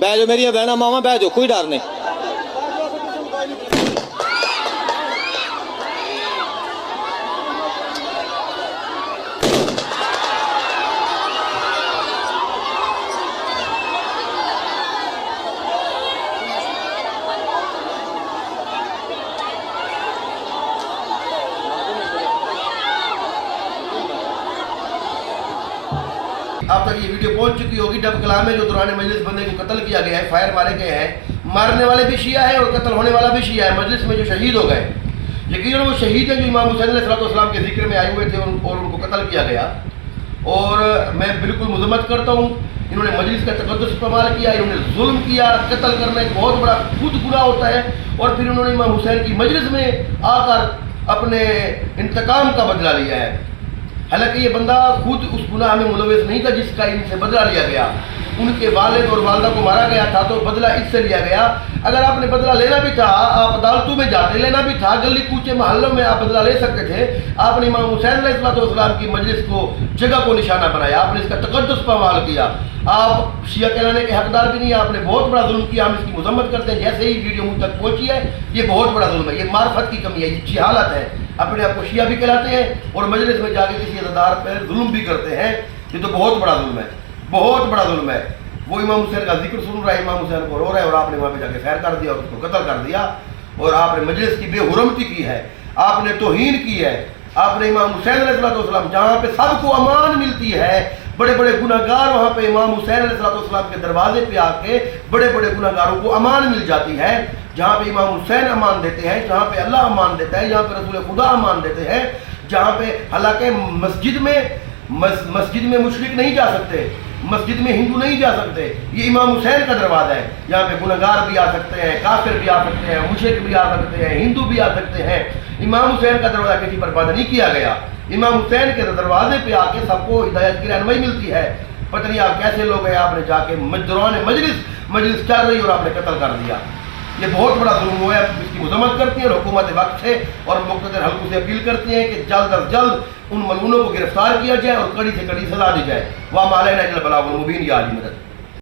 بہ جو میری بہنا ماما بہ جو کوئی ڈر نہیں اب تک یہ ویڈیو پہنچ چکی ہوگی ڈب کلام میں جو دوران مجلس بندے کو قتل کیا گیا ہے فائر مارے گئے ہیں مارنے والے بھی شیعہ ہیں اور قتل ہونے والا بھی شیعہ ہے مجلس میں جو شہید ہو گئے یقیناً وہ شہید ہیں جو امام حسین علیہ السلام کے ذکر میں آئے ہوئے تھے اور ان کو قتل کیا گیا اور میں بالکل مذمت کرتا ہوں انہوں نے مجلس کا تقدس استعمال کیا انہوں نے ظلم کیا قتل کرنا ایک بہت بڑا خود گناہ ہوتا ہے اور پھر انہوں نے امام حسین کی مجلس میں آ کر اپنے انتقام کا بدلہ لیا ہے حالانکہ یہ بندہ خود اس گناہ میں ملوث نہیں تھا جس کا ان سے بدلہ لیا گیا ان کے والد اور والدہ کو مارا گیا تھا تو بدلہ اس سے لیا گیا اگر آپ نے بدلہ لینا بھی تھا آپ عدالتوں میں جاتے لینا بھی تھا گلی کوچے محلوں میں آپ بدلہ لے سکتے تھے آپ نے امام حسین علیہ السلام کی مجلس کو جگہ کو نشانہ بنایا آپ نے اس کا تقدس پامال کیا آپ شیعہ کہلانے کے حقدار بھی نہیں آپ نے بہت بڑا ظلم کیا ہم اس کی مذمت کرتے ہیں جیسے ہی ویڈیو مجھ تک پہنچی ہے یہ بہت بڑا ظلم ہے یہ معرفت کی کمی ہے یہ جہالت ہے اپنے آپ کو شیعہ بھی کہلاتے ہیں اور مجلس میں جا کے کسی عزادار پر ظلم بھی کرتے ہیں یہ تو بہت بڑا ظلم ہے بہت بڑا ظلم ہے وہ امام حسین کا ذکر سن رہا ہے امام حسین کو رو رہا ہے اور آپ نے وہاں پہ جا کے خیر کر دیا اور اس کو قتل کر دیا اور آپ نے مجلس کی بے حرمتی کی ہے آپ نے توہین کی ہے آپ نے امام حسین علیہ السلام جہاں پہ سب کو امان ملتی ہے بڑے بڑے گناہ گار وہاں پہ امام حسین علیہ السلام کے دروازے پہ آ کے بڑے بڑے گناہ گاروں کو امان مل جاتی ہے جہاں پہ امام حسین امان دیتے ہیں جہاں پہ اللہ امان دیتا ہے جہاں پہ رسول خدا امان دیتے ہیں جہاں پہ حالانکہ مسجد میں مشرک نہیں جا سکتے مسجد میں ہندو نہیں جا سکتے یہ امام حسین کا دروازہ ہے یہاں پہ گناہ گار بھی آ سکتے ہیں کافر بھی آ سکتے ہیں مشرک بھی آ سکتے ہیں ہندو بھی آ سکتے ہیں امام حسین کا دروازہ کسی پر بند نہیں کیا گیا امام حسین کے دروازے پہ آ کے سب کو ہدایت کی رہنمائی ملتی ہے پتہ نہیں آپ کیسے لوگ ہیں آپ نے جا کے دوران مجلس چل رہی اور آپ نے قتل کر دیا یہ بہت بڑا ظلم ہوا ہے اس کی مذمت کرتی ہیں اور حکومت وقت سے اور مقتدر حلقوں سے اپیل کرتی ہیں کہ جلد از جلد ان ملعونوں کو گرفتار کیا جائے اور کڑی سے کڑی سزا دی جائے وما علینا الا البلاغ المبین یا علی مدد